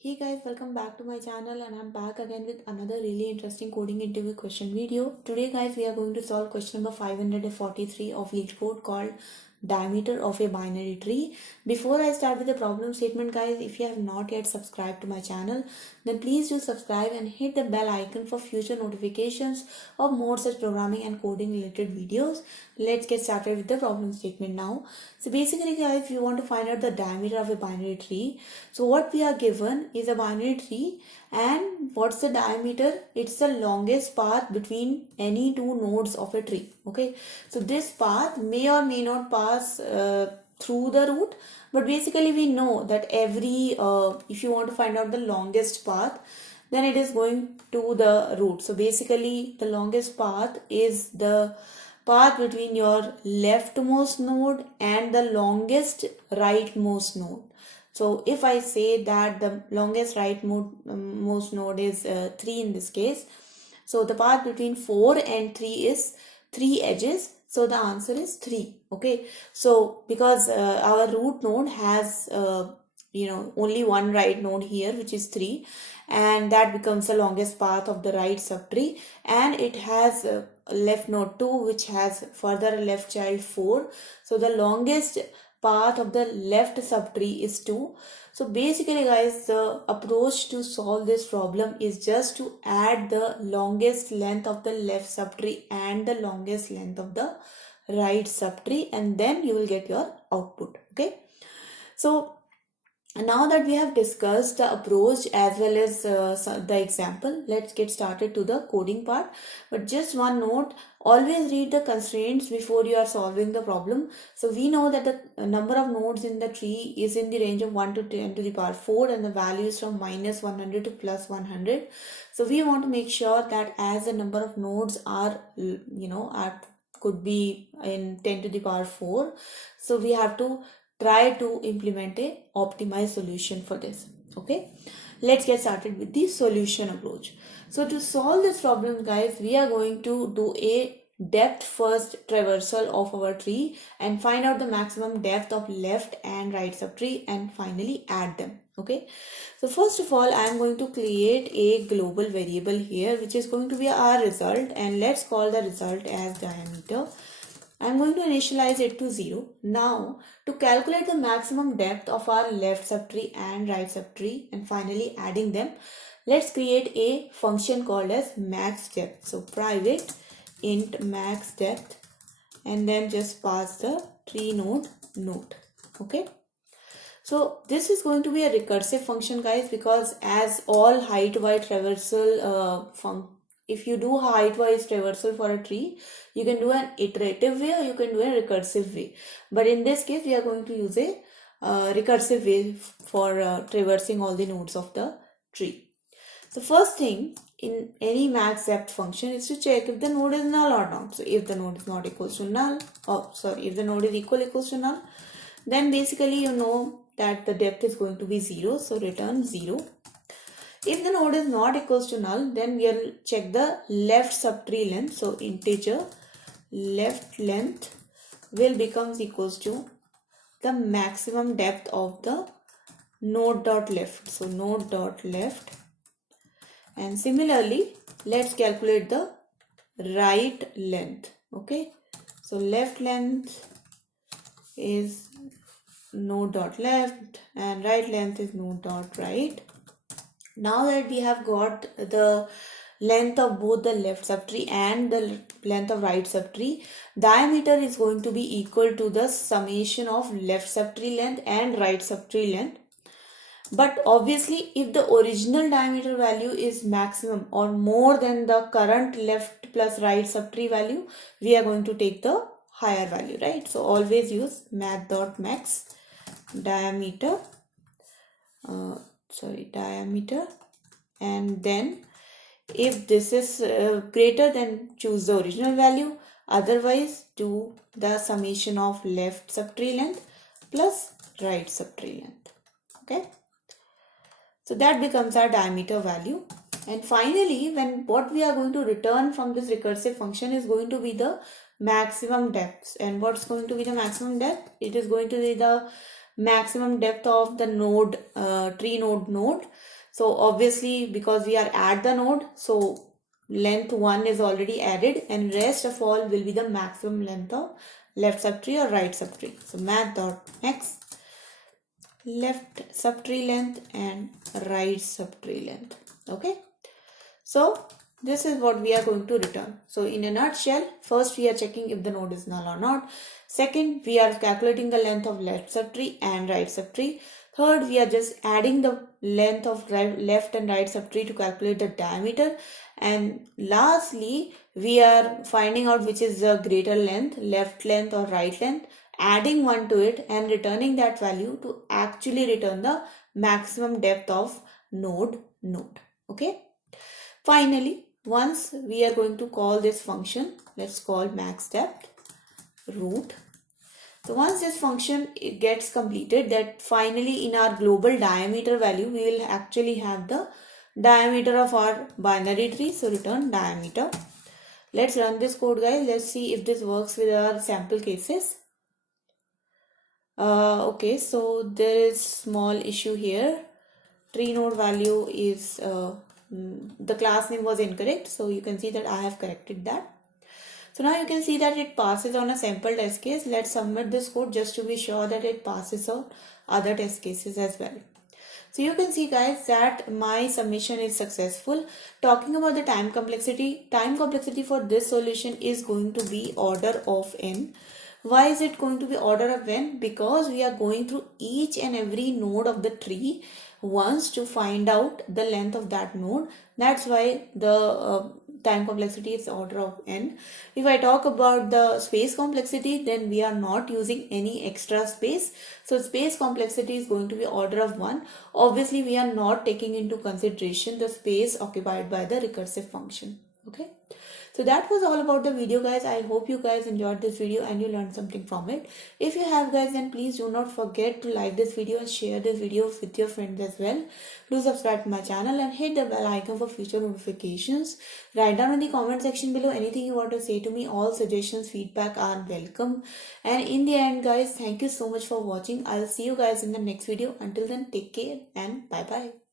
Hey guys, welcome back to my channel and I'm back again with another really interesting coding interview question video. Today guys, we are going to solve question number 543 of Leetcode called diameter of a binary tree. Before I start with the problem statement guys, if you have not yet subscribed to my channel, then please do subscribe and hit the bell icon for future notifications of more such programming and coding related videos. Let's get started with the problem statement now. So basically guys, if you want to find out the diameter of a binary tree, so what we are given is a binary tree, and what's the diameter? It's the longest path between any two nodes of a tree. Okay, so this path may or may not pass through the root, but basically we know that every if you want to find out the longest path, then it is going to the root. So basically the longest path is the path between your leftmost node and the longest rightmost node. So if I say that the longest rightmost node is 3 in this case, so the path between 4 and 3 is 3 edges. So the answer is 3. Okay. So because our root node has only one right node here, which is 3, and that becomes the longest path of the right subtree, and it has left node 2, which has further left child 4. So the longest path of the left subtree is 2. So basically guys, the approach to solve this problem is just to add the longest length of the left subtree and the longest length of the right subtree, and then you will get your output. Okay, so now that we have discussed the approach as well as the example, let's get started to the coding part. But just one note, always read the constraints before you are solving the problem. So we know that the number of nodes in the tree is in the range of 1 to 10 to the power 4, and the value is from minus 100 to plus 100. So we want to make sure that as the number of nodes are could be in 10 to the power 4, so we have to try to implement a optimized solution for this. Okay, let's get started with the solution approach. So to solve this problem guys, we are going to do a depth first traversal of our tree and find out the maximum depth of left and right subtree, and finally add them. Okay, so first of all, I am going to create a global variable here, which is going to be our result, and let's call the result as diameter. I'm going to initialize it to 0. Now, to calculate the maximum depth of our left subtree and right subtree and finally adding them, let's create a function called as max depth. So, private int max depth, and then just pass the tree node note. Okay. So, this is going to be a recursive function guys, because as all height-wide traversal if you do height-wise traversal for a tree, you can do an iterative way or you can do a recursive way. But in this case, we are going to use a recursive way for traversing all the nodes of the tree. So first thing in any max depth function is to check if the node is null or not. So if the node is not equals to null, if the node is equals to null, then basically you know that the depth is going to be 0. So return 0. If the node is not equals to null, then we'll check the left subtree length. So integer left length will becomes equals to the maximum depth of the node dot left. So node dot left, and similarly let's calculate the right length. Okay, so left length is node dot left and right length is node dot right. Now that we have got the length of both the left subtree and the length of right subtree, diameter is going to be equal to the summation of left subtree length and right subtree length. But obviously, if the original diameter value is maximum or more than the current left plus right subtree value, we are going to take the higher value, right? So always use math.max diameter. Diameter, and then if this is greater, then choose the original value, otherwise do the summation of left subtree length plus right subtree length. Okay, so that becomes our diameter value. And finally, what we are going to return from this recursive function is going to be the maximum depth. And what's going to be the maximum depth? It is going to be the maximum depth of the node, tree node. So obviously because we are at the node, so length 1 is already added, and rest of all will be the maximum length of left subtree or right subtree. So math dot max left subtree length and right subtree length. Okay, so this is what we are going to return. So in a nutshell, first we are checking if the node is null or not. Second, we are calculating the length of left subtree and right subtree. Third, we are just adding the length of left and right subtree to calculate the diameter. And lastly, we are finding out which is the greater length, left length or right length, adding one to it and returning that value to actually return the maximum depth of node. Okay. Finally, once we are going to call this function, let's call max depth root. So once this function gets completed, that finally in our global diameter value, we will actually have the diameter of our binary tree. So return diameter. Let's run this code, guys. Let's see if this works with our sample cases. Okay, so there is small issue here. Tree node value is the class name was incorrect, so you can see that I have corrected that. So now you can see that it passes on a sample test case. Let's submit this code just to be sure that it passes on other test cases as well. So you can see, guys, that my submission is successful. Talking about the time complexity for this solution is going to be order of n. Why is it going to be order of n? Because we are going through each and every node of the tree once to find out the length of that node. That's why the time complexity is order of n. If I talk about the space complexity, then we are not using any extra space. So space complexity is going to be order of 1. Obviously, we are not taking into consideration the space occupied by the recursive function. Okay. So that was all about the video, guys. I hope you guys enjoyed this video and you learned something from it. If you have, guys, then please do not forget to like this video and share this video with your friends as well. Do subscribe to my channel and hit the bell icon for future notifications. Write down in the comment section below anything you want to say to me. All suggestions, feedback are welcome. And in the end, guys, thank you so much for watching. I'll see you guys in the next video. Until then, take care and bye-bye.